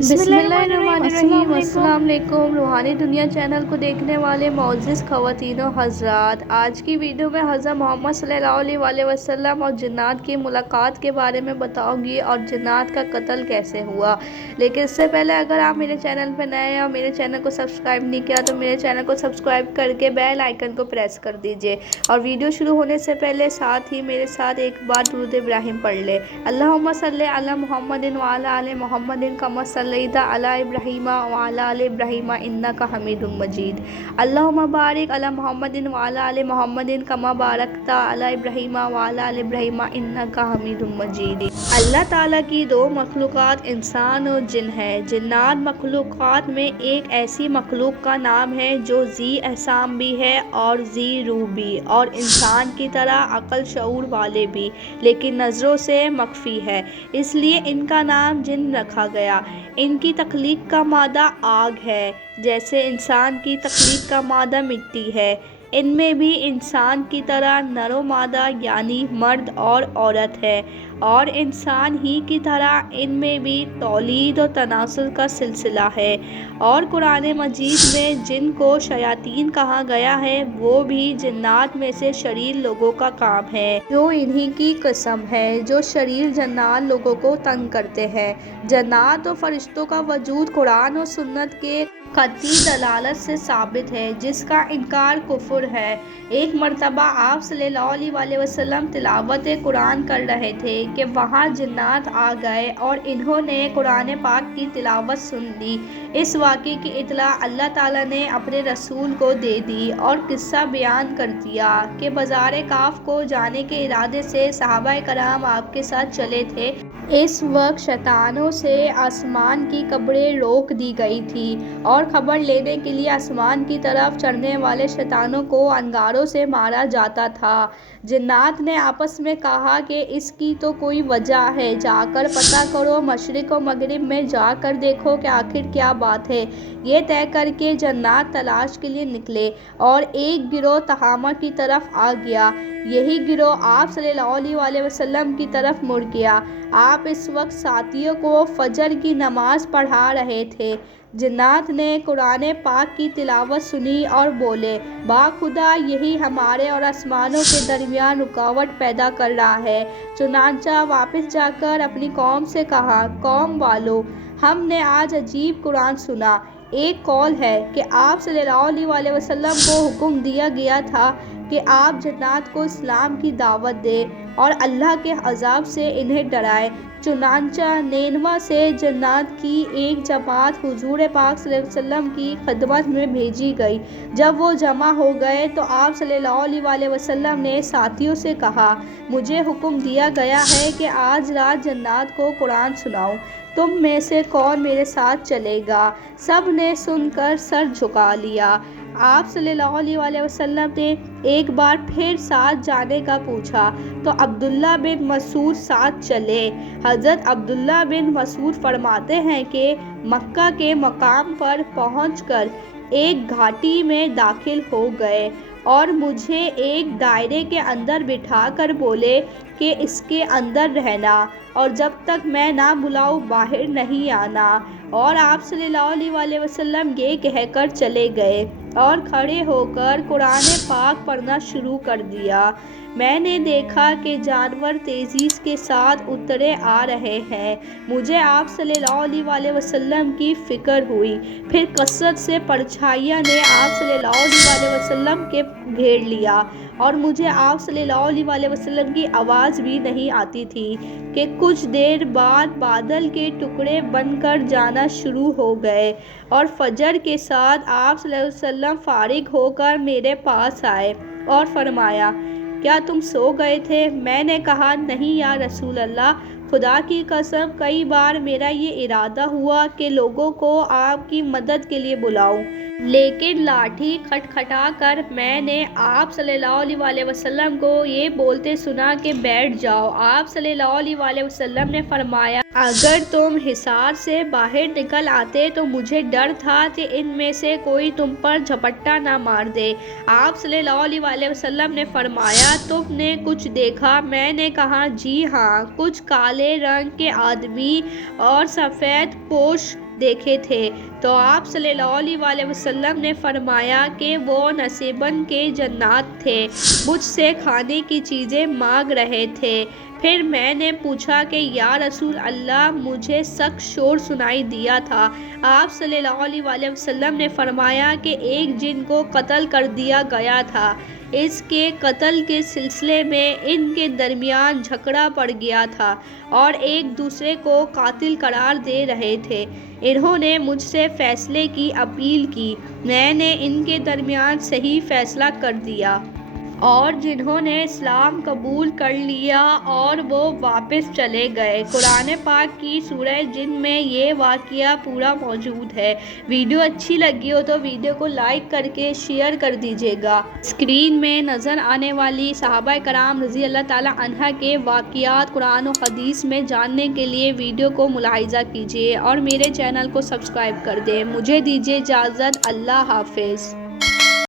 بسم اللہ الرحمن الرحیم۔ السلام علیکم روحانی دنیا چینل کو دیکھنے والے معزز خواتین و حضرات، آج کی ویڈیو میں حضرت محمد صلی اللہ علیہ وسلم اور جنات کی ملاقات کے بارے میں بتاؤں گی اور جنات کا قتل کیسے ہوا۔ لیکن اس سے پہلے اگر آپ میرے چینل پہ نئے ہیں اور میرے چینل کو سبسکرائب نہیں کیا تو میرے چینل کو سبسکرائب کر کے بیل آئیکن کو پریس کر دیجئے، اور ویڈیو شروع ہونے سے پہلے ساتھ ہی میرے ساتھ ایک بار درود ابراہیم پڑھ لے۔ اللہم صلی علی محمد وعلی آل محمد کما صلیت علی ابراہیم وعلی آل ابراہیم انک حمید مجید۔ اللہم بارک علی محمد وعلی آل محمد کما بارکت علی ابراہیم وعلی آل ابراہیم انک حمید مجید۔ اللہ تعالیٰ کی دو مخلوقات انسان اور جن ہے۔ جنات مخلوقات میں ایک ایسی مخلوق کا نام ہے جو ذی اجسام بھی ہے اور ذی روح بھی، اور انسان کی طرح عقل شعور والے بھی، لیکن نظروں سے مخفی ہے، اس لیے ان کا نام جن رکھا گیا۔ ان کی تخلیق کا مادہ آگ ہے، جیسے انسان کی تخلیق کا مادہ مٹی ہے۔ ان میں بھی انسان کی طرح نر و مادہ یعنی مرد اور عورت ہے، اور انسان ہی کی طرح ان میں بھی تولید و تناسل کا سلسلہ ہے۔ اور قرآن مجید میں جن کو شیاطین کہا گیا ہے وہ بھی جنات میں سے شریر لوگوں کا کام ہے، جو انہی کی قسم ہے جو شریر جنات لوگوں کو تنگ کرتے ہیں۔ جنات و فرشتوں کا وجود قرآن و سنت کے قطعی دلالت سے ثابت ہے، جس کا انکار کفر ہے۔ ایک مرتبہ آپ صلی اللہ علیہ وسلم تلاوت قرآن کر رہے تھے کہ وہاں جنات آ گئے اور انہوں نے قرآن پاک کی تلاوت سن لی۔ اس واقعے کی اطلاع اللہ تعالیٰ نے اپنے رسول کو دے دی اور قصہ بیان کر دیا کہ بازار کاف کو جانے کے ارادے سے صحابہ کرام آپ کے ساتھ چلے تھے۔ اس وقت شیطانوں سے آسمان کی قبریں روک دی گئی تھیں اور خبر لینے کے لیے آسمان کی طرف چڑھنے والے شیطانوں کو انگاروں سے مارا جاتا تھا۔ جنات نے آپس میں کہا کہ اس کی تو کوئی وجہ ہے، جا کر پتہ کرو، مشرق و مغرب میں جا کر دیکھو کہ آخر کیا بات ہے۔ یہ طے کر کے جنات تلاش کے لیے نکلے اور ایک گروہ تہامہ کی طرف آ گیا، یہی گروہ آپ صلی اللہ علیہ وسلم کی طرف مڑ گیا۔ آپ اس وقت ساتھیوں کو فجر کی نماز پڑھا رہے تھے۔ جنات نے قرآن پاک کی تلاوت سنی اور بولے، باخدا یہی ہمارے اور آسمانوں کے درمیان رکاوٹ پیدا کر رہا ہے۔ چنانچہ واپس جا کر اپنی قوم سے کہا، قوم والو، ہم نے آج عجیب قرآن سنا۔ ایک قول ہے کہ آپ صلی اللہ علیہ وسلم کو حکم دیا گیا تھا کہ آپ جنات کو اسلام کی دعوت دیں اور اللہ کے عذاب سے انہیں ڈرائیں۔ چنانچہ نینوا سے جنات کی ایک جماعت حضور پاک صلی اللہ علیہ وسلم کی خدمت میں بھیجی گئی۔ جب وہ جمع ہو گئے تو آپ صلی اللہ علیہ وسلم نے ساتھیوں سے کہا، مجھے حکم دیا گیا ہے کہ آج رات جنات کو قرآن سناؤں، تم میں سے کون میرے ساتھ چلے گا؟ سب نے سن کر سر جھکا لیا۔ آپ صلی اللہ علیہ وسلم نے ایک بار پھر ساتھ جانے کا پوچھا تو عبداللہ بن مسعود ساتھ چلے۔ حضرت عبداللہ بن مسعود فرماتے ہیں کہ مکہ کے مقام پر پہنچ کر ایک گھاٹی میں داخل ہو گئے اور مجھے ایک دائرے کے اندر بٹھا کر بولے کہ اس کے اندر رہنا اور جب تک میں نہ بلاؤں باہر نہیں آنا، اور آپ صلی اللہ علیہ وسلم یہ کہہ کر چلے گئے اور کھڑے ہو کر قرآن پاک پڑھنا شروع کر دیا۔ میں نے دیکھا کہ جانور تیزی کے ساتھ اترے آ رہے ہیں، مجھے آپ صلی اللہ علیہ وسلم کی فکر ہوئی۔ پھر کثرت سے پرچھائیاں نے آپ صلی اللہ علیہ وسلم کے گھیر لیا اور مجھے آپ صلی اللہ علیہ وسلم کی آواز بھی نہیں آتی تھی کہ کچھ دیر بعد بادل کے ٹکڑے بن کر جانا شروع ہو گئے اور فجر کے ساتھ آپ صلی اللہ علیہ وسلم فارغ ہو کر میرے پاس آئے اور فرمایا، کیا تم سو گئے تھے؟ میں نے کہا، نہیں یا رسول اللہ، خدا کی قسم کئی بار میرا یہ ارادہ ہوا کہ لوگوں کو آپ کی مدد کے لیے بلاؤں، لیکن لاٹھی کھٹکھٹا کر میں نے آپ صلی اللہ علیہ وسلم کو یہ بولتے سنا کہ بیٹھ جاؤ۔ آپ صلی اللہ علیہ وسلم نے فرمایا، اگر تم حصار سے باہر نکل آتے تو مجھے ڈر تھا کہ ان میں سے کوئی تم پر جھپٹا نہ مار دے۔ آپ صلی اللہ علیہ وسلم نے فرمایا، تم نے کچھ دیکھا؟ میں نے کہا، جی ہاں، کچھ کالے رنگ کے آدمی اور سفید پوش دیکھے تھے تو آپ صلی اللہ علیہ وسلم نے فرمایا کہ وہ نصیباً کے جنات تھے، مجھ سے کھانے کی چیزیں مانگ رہے تھے۔ پھر میں نے پوچھا کہ یا رسول اللہ، مجھے سخت شور سنائی دیا تھا۔ آپ صلی اللہ علیہ وسلم نے فرمایا کہ ایک جن کو قتل کر دیا گیا تھا، اس کے قتل کے سلسلے میں ان کے درمیان جھگڑا پڑ گیا تھا اور ایک دوسرے کو قاتل قرار دے رہے تھے۔ انہوں نے مجھ سے فیصلے کی اپیل کی، میں نے ان کے درمیان صحیح فیصلہ کر دیا۔ اور جنہوں نے اسلام قبول کر لیا اور وہ واپس چلے گئے۔ قرآن پاک کی سورہ جن میں یہ واقعہ پورا موجود ہے۔ ویڈیو اچھی لگی ہو تو ویڈیو کو لائک کر کے شیئر کر دیجیے گا۔ اسکرین میں نظر آنے والی صحابہ کرام رضی اللہ تعالیٰ عنہ کے واقعات قرآن و حدیث میں جاننے کے لیے ویڈیو کو ملاحظہ کیجیے اور میرے چینل کو سبسکرائب کر دیں۔ مجھے دیجیے اجازت، اللہ حافظ۔